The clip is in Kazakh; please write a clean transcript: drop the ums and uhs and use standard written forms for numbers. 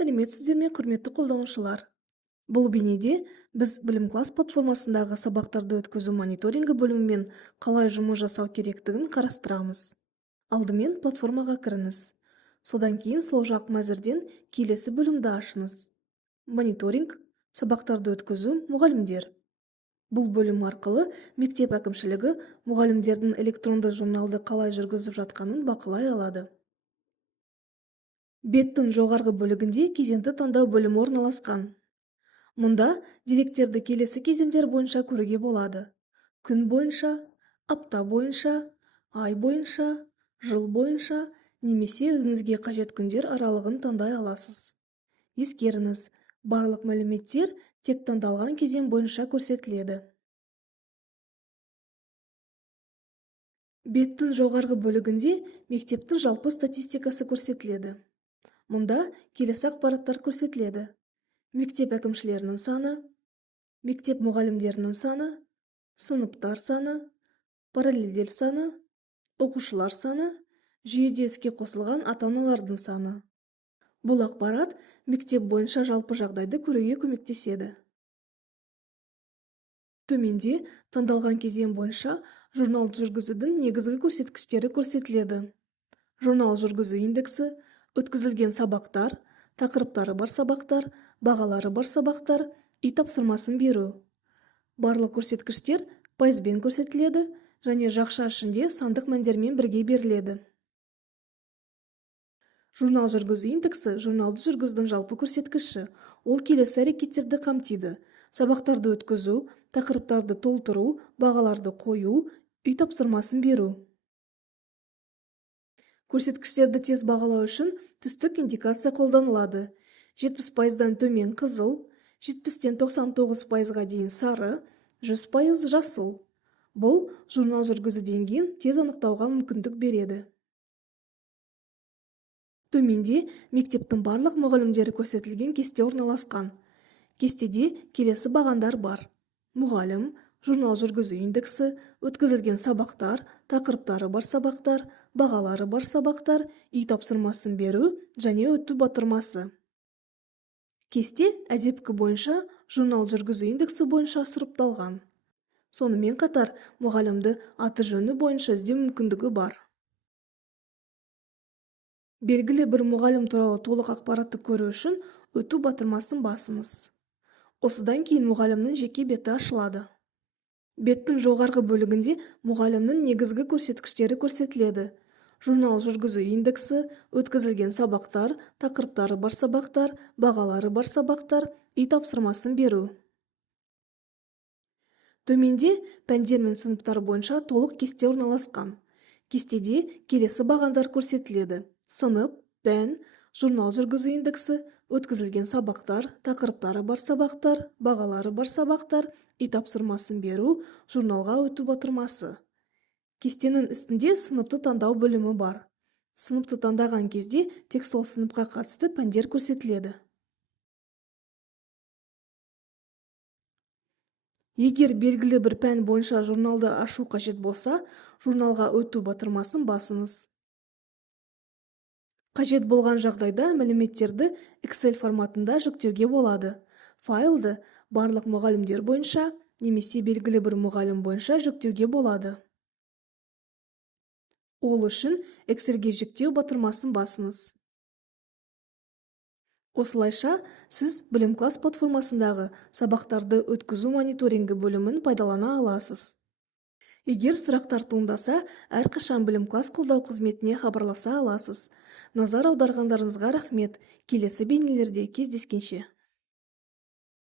Сәлеметсіздер ме, құрметті қолданушылар? Бұл бейнеде біз білім класс платформасындағы сабақтарды өткізу мониторингі бөлімімен қалай жұмыс жасау керектігін қарастырамыз. Алдымен платформаға кіріңіз. Содан кейін сол жақ мәзірден келесі бөлімді ашыңыз. Мониторинг, сабақтарды өткізу, мұғалімдер. Бұл бөлім арқылы мектеп әкімшілігі мұғалімдердің электронды журналды қалай жүргізіп жатқанын бақылай алады. Беттің жоғарғы бөлігінде кезеңді таңдау бөлімі орналасқан. Мұнда деректерді келесі кезеңдер бойынша көруге болады. Күн бойынша, апта бойынша, ай бойынша, жыл бойынша, немесе өзіңізге қажет күндер аралығын таңдай аласыз. Ескеріңіз, барлық мәліметтер тек таңдалған кезең бойынша көрсетіледі. Беттің жоғарғы бөлігінде мектептің жалпы статистикасы көрсетіледі. Мұнда келесі ақпараттар көрсетіледі. Мектеп әкімшілерінің саны, мектеп мұғалімдерінің саны, сыныптар саны, параллельдер саны, оқушылар саны, жүйеде іске қосылған ата-аналардың саны. Бұл ақпарат мектеп бойынша жалпы жағдайды көруге көмектеседі. Төменде таңдалған кезең бойынша журнал жүргізудің негізгі көрсеткіштері көрсетіледі. Журнал жүргізу индексі, өткізілген сабақтар, тақырыптары бар сабақтар, бағалары бар сабақтар, үй тапсырмасын беру. Барлық көрсеткіштер пайызбен көрсетіледі және жақша ішінде сандық мәндермен бірге беріледі. Журнал жүргізу индексі журналды жүргізудің жалпы көрсеткіші. Ол келесі әрекеттерді қамтиды: сабақтарды өткізу, тақырыптарды толтыру, бағаларды қою, үй тапсырмасын беру. Көрсеткіштерді тез бағалау үшін түстік индикация қолданылады. 70%-дан төмен қызыл, 70-тен 99%-ға дейін сары, 100% жасыл. Бұл журнал жүргізу деңгейін тез анықтауға мүмкіндік береді. Төменде мектептің барлық мұғалімдері көрсетілген кесте орналасқан. Кестеде келесі бағандар бар: мұғалім, журнал жүргізу индексі, өткізілген сабақтар, тақырыптары бар сабақтар, бағалары бар сабақтар, үй тапсырмасын беру және өту батырмасы. Кесте әдепкі бойынша журнал жүргізу индексі бойынша сұрыпталған. Сонымен қатар мұғалімді аты-жөні бойынша іздеу мүмкіндігі бар. Белгілі бір мұғалім туралы толық ақпаратты көру үшін өту батырмасын басыңыз. Осыдан кейін мұғалімнің жеке беті ашылады. Беттің жоғарғы бөлігінде мұғалімнің негізгі көрсеткіштері көрсетіледі: журнал жүргізу индексі, өткізілген сабақтар, тақырыптары бар сабақтар, бағалары бар сабақтар, үй тапсырмасын беру. Төменде пәндер мен сыныптар бойынша толық кесте орналасқан. Кестеде келесі бағандар көрсетіледі: сынып, пән, журнал жүргізу индексі, өткізілген сабақтар, тақырыптары бар сабақтар, бағалары бар сабақтар, үй тапсырмасын беру, журналға өту батырмасы. Кестенің үстінде сыныпты таңдау бөлімі бар. Сыныпты таңдаған кезде тек сол сыныпқа қатысты пәндер көрсетіледі. Егер белгілі бір пән бойынша журналды ашу қажет болса, журналға өту батырмасын басыңыз. Қажет болған жағдайда мәліметтерді Excel форматында жүктеуге болады. Файлды барлық мұғалімдер бойынша немесе белгілі бір мұғалім бойынша жүктеуге болады. Ол үшін Excel-ге жүктеу батырмасын басыңыз. Осылайша, сіз білім класс платформасындағы сабақтарды өткізу мониторингі бөлімін пайдалана аласыз. Егер сұрақтар туындаса, әрқашан білім класс қолдау қызметіне хабарласа аласыз. Назар аударғандарыңызға рахмет. Келесі бейнелерде кездескенше.